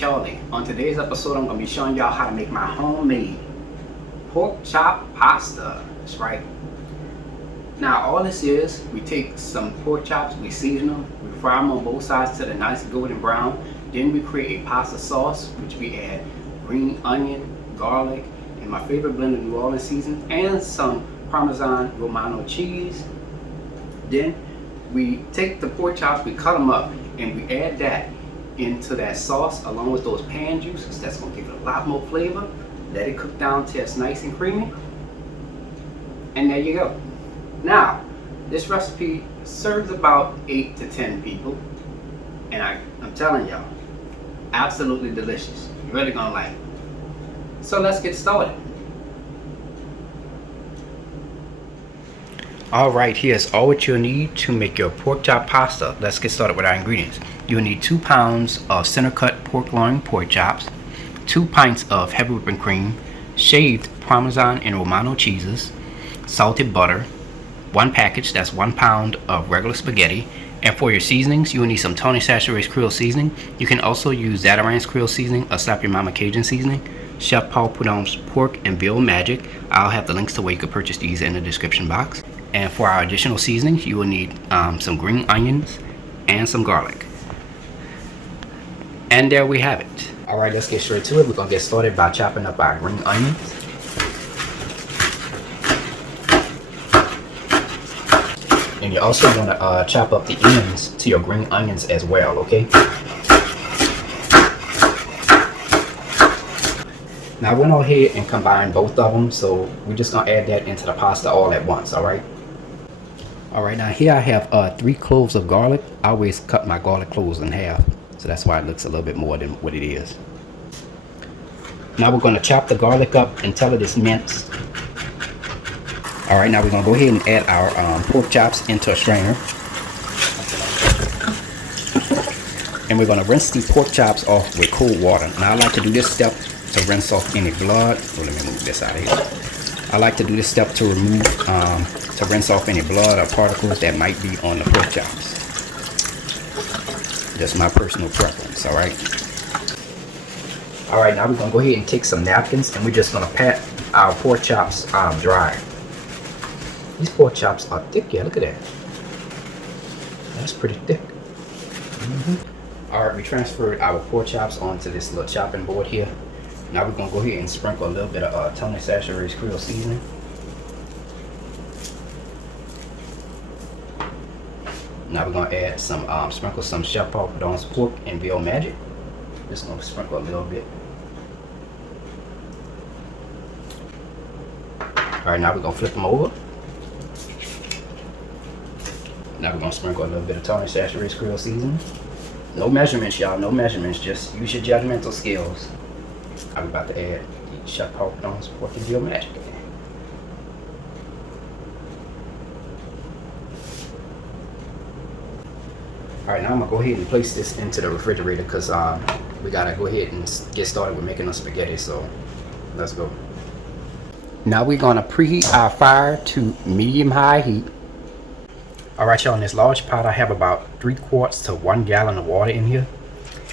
Charlie. On today's episode, I'm going to be showing y'all how to make my homemade pork chop pasta. That's right. Now all this is, we take some pork chops, we season them, we fry them on both sides to the nice golden brown. Then we create a pasta sauce, which we add green onion, garlic, and my favorite blend of New Orleans seasoning, and some Parmesan Romano cheese. Then we take the pork chops, we cut them up, and we add that into that sauce along with those pan juices. That's going to give it a lot more flavor. Let it cook down till it's nice and creamy. And there you go. Now, this recipe serves about 8 to 10 people. And I'm telling y'all, absolutely delicious. You're really going to like it. So let's get started. Alright, here's all what you'll need to make your pork chop pasta. Let's get started with our ingredients. You'll need 2 pounds of center cut pork loin pork chops, 2 pints of heavy whipping cream, shaved Parmesan and Romano cheeses, salted butter, 1 package, that's 1 pound of regular spaghetti, and for your seasonings, you will need some Tony Chachere's Creole seasoning. You can also use Zataran's Creole seasoning or Slap Your Mama Cajun seasoning, Chef Paul Prudhomme's pork and veal magic. I'll have the links to where you can purchase these in the description box. And for our additional seasonings, you will need some green onions and some garlic. And there we have it. Alright, let's get straight to it. We're going to get started by chopping up our green onions. And you're also going to chop up the ends to your green onions as well, okay? Now I went ahead and combined both of them, so we're just going to add that into the pasta all at once, alright? Alright, now here I have 3 cloves of garlic. I always cut my garlic cloves in half, so that's why it looks a little bit more than what it is. Now we're going to chop the garlic up until it is minced. Alright, now we're going to go ahead and add our pork chops into a strainer. And we're going to rinse the pork chops off with cold water. Now I like to do this step to rinse off any blood. Oh, let me move this out of here. I like to do this step to remove, to rinse off any blood or particles that might be on the pork chops. That's my personal preference, alright? Alright, now we're going to go ahead and take some napkins and we're just going to pat our pork chops dry. These pork chops are thick, yeah, look at that. That's pretty thick. Alright, we transferred our pork chops onto this little chopping board here. Now we're going to go ahead and sprinkle a little bit of Tony Chachere's Creole seasoning. Now we're going to add some, sprinkle some Chef Paul Prudhomme's pork and veal magic. Just going to sprinkle a little bit. Alright, now we're going to flip them over. Now we're going to sprinkle a little bit of Tony Chachere's Creole seasoning. No measurements, y'all, no measurements. Just use your judgmental skills. I'm about to add the Chef Paul Prudhomme's pork and veal magic again. Alright, now I'm going to go ahead and place this into the refrigerator because we got to go ahead and get started with making the spaghetti, so let's go. Now we're going to preheat our fire to medium-high heat. Alright y'all, in this large pot I have about 3 quarts to 1 gallon of water in here.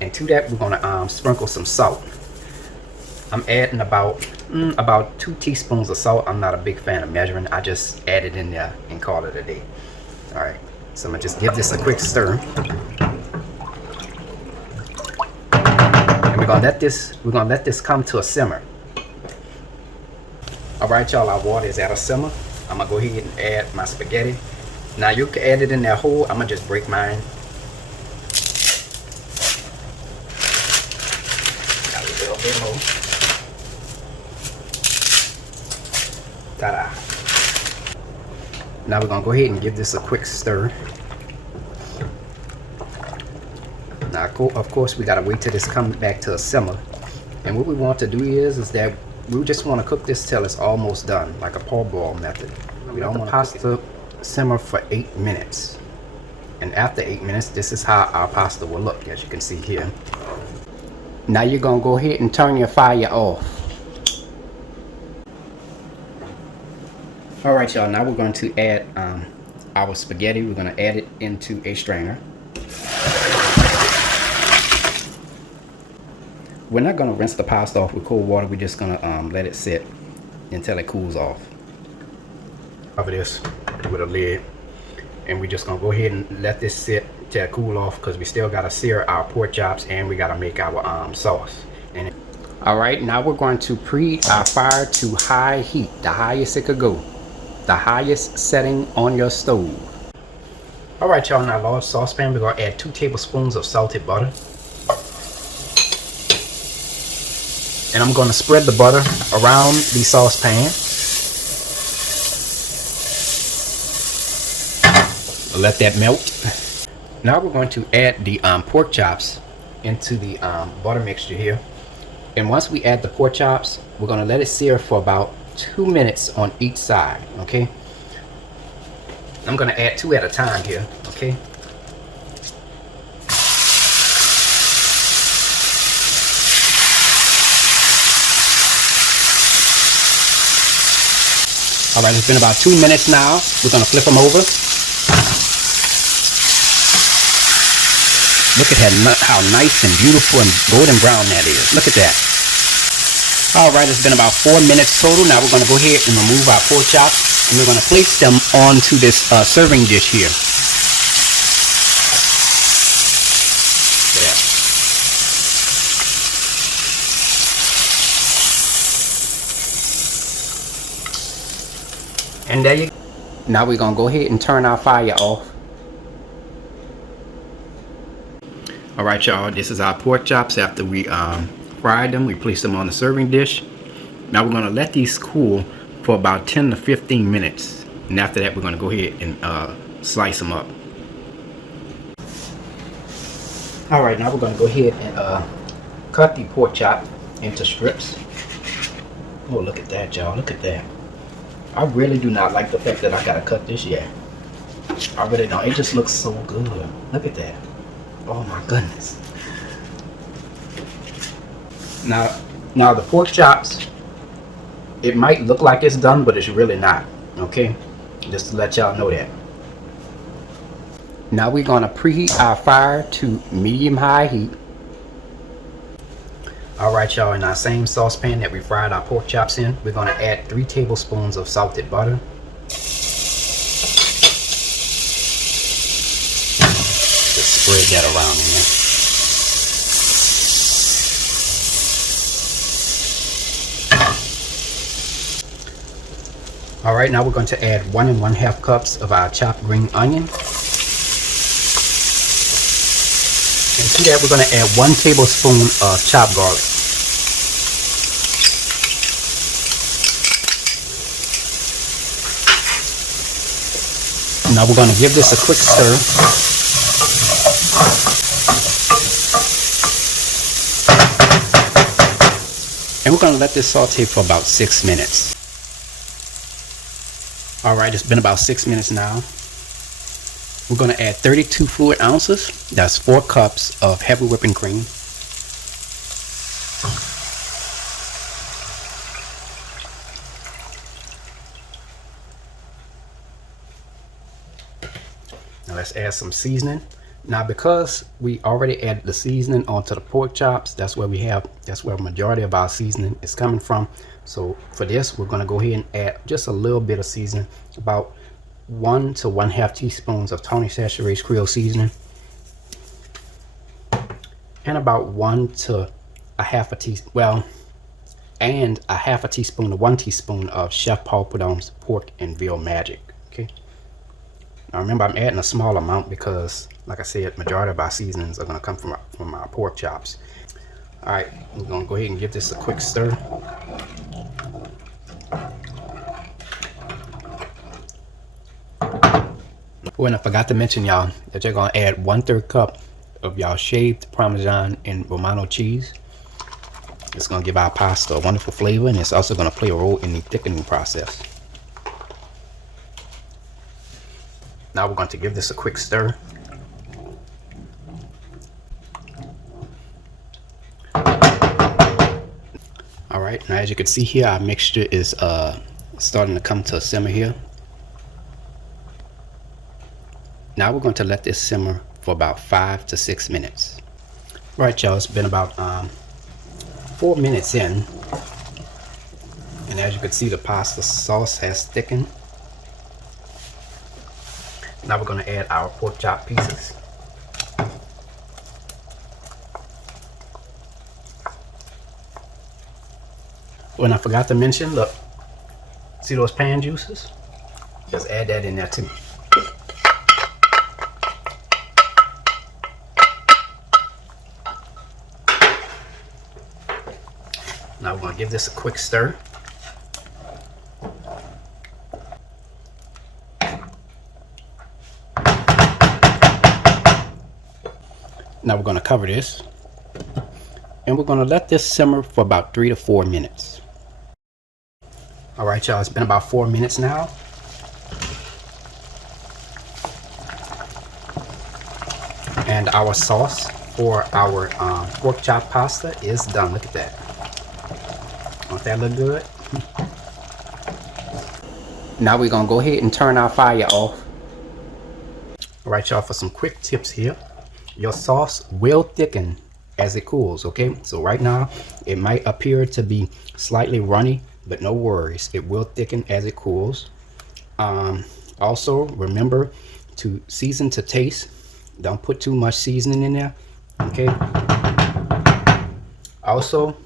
And to that we're going to sprinkle some salt. I'm adding about 2 teaspoons of salt. I'm not a big fan of measuring. I just add it in there and call it a day. Alright, so I'm going to just give this a quick stir. And we're going to let this come to a simmer. Alright y'all, our water is at a simmer. I'm going to go ahead and add my spaghetti. Now you can add it in there whole. I'm going to just break mine. Got a little bit more. Ta-da. Now we're going to go ahead and give this a quick stir. Now of course we got to wait till this comes back to a simmer. And what we want to do is that we just want to cook this till it's almost done, like a parboil method. We don't want pasta simmer for 8 minutes. And after 8 minutes, this is how our pasta will look, as you can see here. Now you're going to go ahead and turn your fire off. Alright y'all, now we're going to add our spaghetti. We're going to add it into a strainer. we're not going to rinse the pasta off with cold water. We're just going to let it sit until it cools off. Cover this with a lid, and we're just going to go ahead and let this sit till it cool off, because we still got to sear our pork chops and we got to make our sauce. And alright, now we're going to preheat our fire to high heat, the highest it could go, the highest setting on your stove. Alright y'all, in our large saucepan we're going to add 2 tablespoons of salted butter. And I'm going to spread the butter around the saucepan. Let that melt. Now we're going to add the pork chops into the butter mixture here. And once we add the pork chops, we're going to let it sear for about 2 minutes on each side, okay? I'm going to add 2 at a time here, okay? Alright, it's been about 2 minutes now. We're going to flip them over. Look at that, how nice and beautiful and golden brown that is. Look at that. Alright, it's been about 4 minutes total. Now we're going to go ahead and remove our pork chops, and we're going to place them onto this serving dish here. Look at that. And there you go. Now we're going to go ahead and turn our fire off. Alright y'all, this is our pork chops after we fried them. We placed them on the serving dish. Now we're going to let these cool for about 10 to 15 minutes. And after that we're going to go ahead and slice them up. Alright, now we're going to go ahead and cut the pork chop into strips. Oh, look at that y'all, look at that. I really do not like the fact that I got to cut this yet. I really don't. It just looks so good. Look at that. Oh my goodness. Now the pork chops, it might look like it's done, but it's really not. Okay? Just to let y'all know that. Now we're going to preheat our fire to medium-high heat. Alright y'all, in our same saucepan that we fried our pork chops in, we're going to add 3 tablespoons of salted butter. Spread that around in there. Alright, now we're going to add 1 1/2 cups of our chopped green onion. And to that we're going to add 1 tablespoon of chopped garlic. Now we're going to give this a quick stir. And we're going to let this saute for about 6 minutes. Alright, it's been about 6 minutes now. We're going to add 32 fluid ounces. That's 4 cups of heavy whipping cream. Now let's add some seasoning. Now because we already added the seasoning onto the pork chops, that's where the majority of our seasoning is coming from. So for this, we're going to go ahead and add just a little bit of seasoning, about 1 to 1/2 teaspoons of Tony Chachere's Creole seasoning, and about 1 to a half a teaspoon, and a half a teaspoon to 1 teaspoon of Chef Paul Prudhomme's Pork and Veal Magic. Okay. Now remember, I'm adding a small amount because, like I said, majority of our seasonings are going to come from our pork chops. Alright, we're going to go ahead and give this a quick stir. Oh, and I forgot to mention y'all that you're going to add 1/3 cup of y'all shaved Parmesan and Romano cheese. It's going to give our pasta a wonderful flavor, and it's also going to play a role in the thickening process. Now we're going to give this a quick stir. Alright, now as you can see here, our mixture is starting to come to a simmer here. Now we're going to let this simmer for about 5 to 6 minutes. Right y'all, it's been about 4 minutes in, and as you can see, the pasta sauce has thickened. Now we're going to add our pork chop pieces. When I forgot to mention, look, see those pan juices? Just add that in there too. Now we're going to give this a quick stir. Now we're going to cover this, and we're going to let this simmer for about 3 to 4 minutes. All right, y'all, it's been about 4 minutes now. And our sauce for our pork chop pasta is done. Look at that. Don't that look good? Now we're going to go ahead and turn our fire off. All right, y'all, for some quick tips here. Your sauce will thicken as it cools, okay? So right now, it might appear to be slightly runny, but no worries. It will thicken as it cools. Also, remember to season to taste. Don't put too much seasoning in there, okay? Also,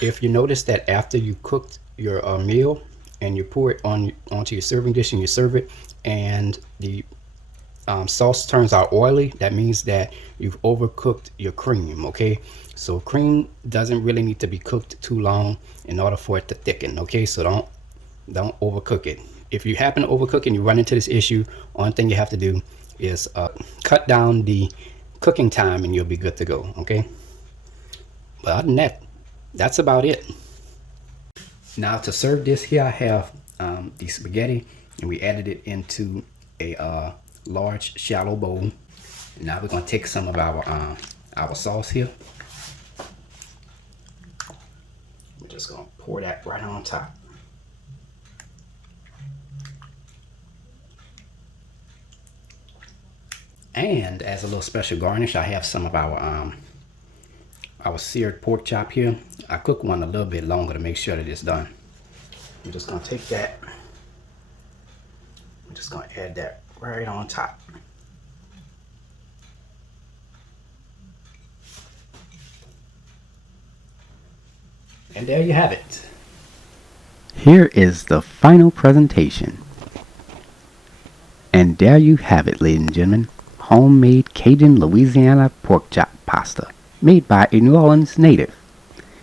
if you notice that after you cooked your meal and you pour it onto your serving dish and you serve it, and the sauce turns out oily, that means that you've overcooked your cream, okay? So cream doesn't really need to be cooked too long in order for it to thicken, okay? So don't overcook it. If you happen to overcook and you run into this issue, only thing you have to do is cut down the cooking time and you'll be good to go, okay? But other than that, that's about it. Now to serve this here, I have the spaghetti, and we added it into a large shallow bowl. Now we're going to take some of our sauce here. We're just going to pour that right on top. And as a little special garnish, I have some of our seared pork chop here. I cook one a little bit longer to make sure that it's done. I'm just going to take that. I'm just going to add that right on top. And there you have it. Here is the final presentation. And there you have it, ladies and gentlemen. Homemade Cajun Louisiana pork chop pasta, made by a New Orleans native.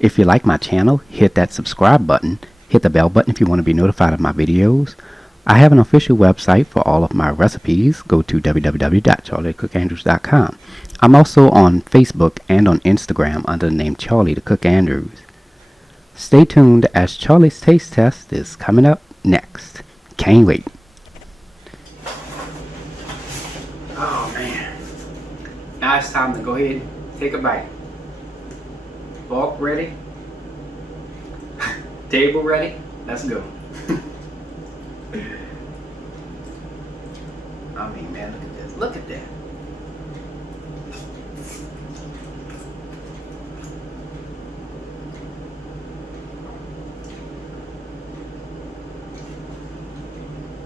If you like my channel, hit that subscribe button. Hit the bell button if you want to be notified of my videos. I have an official website for all of my recipes. Go to www.charliethecookandrews.com. I'm also on Facebook and on Instagram under the name Charlie the Cook Andrews. Stay tuned as Charlie's Taste Test is coming up next. Can't wait. Oh man. Now it's time to go ahead and take a bite. Fork ready. Table ready. Let's go. I mean, man, look at this. Look at that.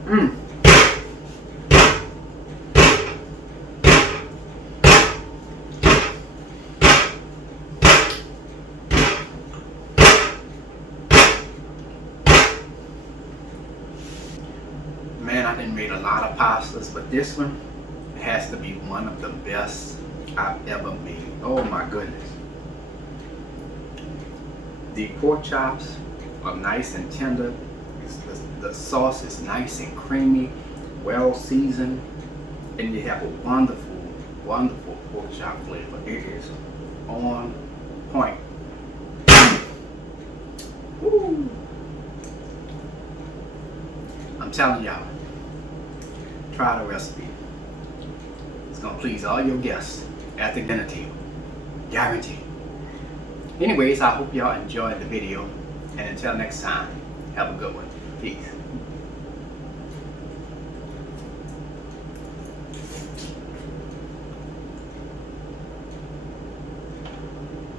Mmm. Man, I done made a lot of pastas, but this one has to be one of the best I've ever made. Oh my goodness. The pork chops are nice and tender. The sauce is nice and creamy, well seasoned, and you have a wonderful, wonderful pork chop flavor. It is on point. Woo. I'm telling y'all, try the recipe. It's gonna please all your guests at the dinner table, guaranteed. Anyways, I hope y'all enjoyed the video, and until next time, have a good one. Peace.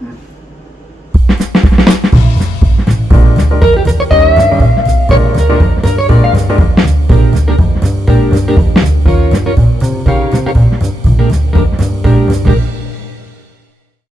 Mm.